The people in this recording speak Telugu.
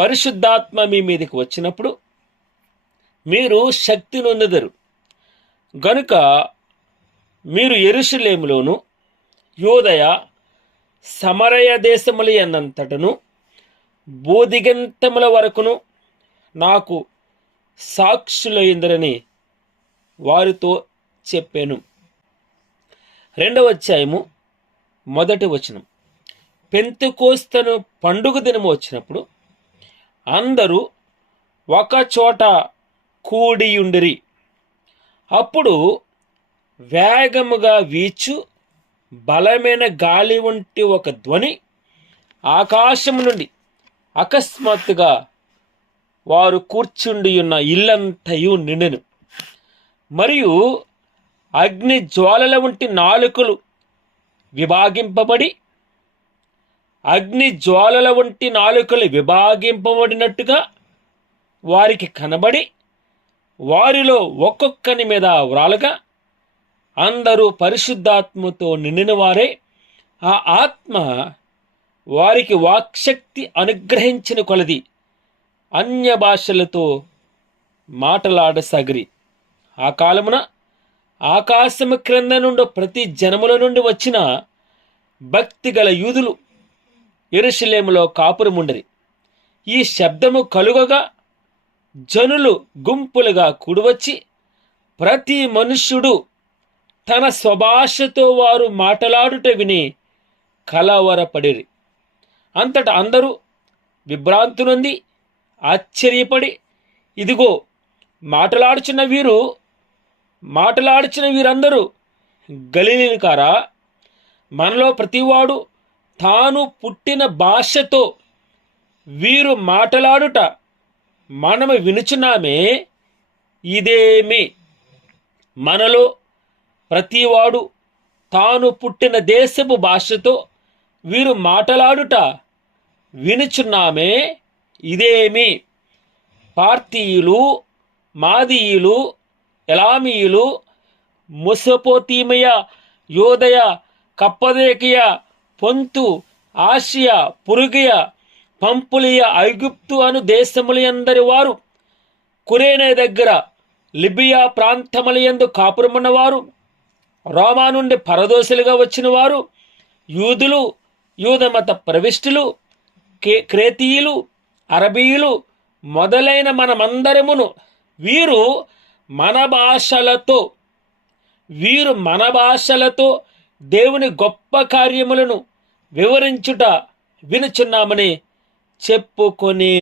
పరిశుద్ధాత్మ మీ మీదకి వచ్చినప్పుడు మీరు శక్తి నొందెదరు. గనుక మీరు యెరూషలేములోను యూదయ సమరయ దేశముల యందంతటను భూదిగంతముల వరకును నాకు సాక్షులయ్యుందురని వారితో చెప్పాను. 2వ అధ్యాయము 1వ వచనం. పెంతెకోస్తు పండుగ దినము వచ్చినప్పుడు అందరూ ఒక చోట కూడియుండిరి. అప్పుడు వేగముగా వీచు బలమైన గాలి వంటి ఒక ధ్వని ఆకాశము నుండి అకస్మాత్తుగా వారు కూర్చుండి ఉన్న ఇల్లంతయు నిండెను. మరియు అగ్ని జ్వాలల వంటి నాలుకలు విభాగింపబడినట్టుగా వారికి కనబడి వారిలో ఒక్కొక్కని మీద వ్రాలగా అందరూ పరిశుద్ధాత్మతో నిండిన వారే ఆ ఆత్మ వారికి వాక్శక్తి అనుగ్రహించిన కొలది అన్య భాషలతో మాటలాడసాగిరి. ఆ కాలమున ఆకాశము క్రింద నుండి ప్రతి జనముల నుండి వచ్చిన భక్తి గల యూదులు యెరూషలేములో కాపురముండిరి. ఈ శబ్దము కలుగగా జనులు గుంపులుగా కూడివచ్చి ప్రతి మనుష్యుడు తన స్వభాషతో వారు మాటలాడుట విని కలవరపడిరి. అంతటా అందరూ విభ్రాంతి నొంది ఆశ్చర్యపడి, ఇదిగో మాటలాడుచున్న వీరందరూ గలిలీ కారా? మనలో ప్రతివాడు తాను పుట్టిన భాషతో వీరు మాటలాడుట మనము వినుచున్నామే, ఇదేమి? మనలో ప్రతివాడు తాను పుట్టిన దేశపు భాషతో వీరు మాటలాడుట వినుచున్నామే, ఇదేమి? పార్తీయులు, మాదీయులు, ఎలామీయులు, మెసొపొతేమియ, యూదయ, కప్పదొకియ, పొంతు, ఆసియా, పురుగియ, పంఫులియ, ఐగుప్తు అను దేశములందరి వారు, కురేనే దగ్గర లిబియా ప్రాంతములయందు కాపురమున్నవారు, రోమా నుండి పరదోసులుగా వచ్చిన వారు, యూదులు, యూదమత ప్రవిష్టులు, క్రేతీయులు, అరబీయులు మొదలైన మనమందరమును వీరు మన భాషలతో దేవుని గొప్ప కార్యములను వివరించుట వినుచున్నామని చెప్పుకొని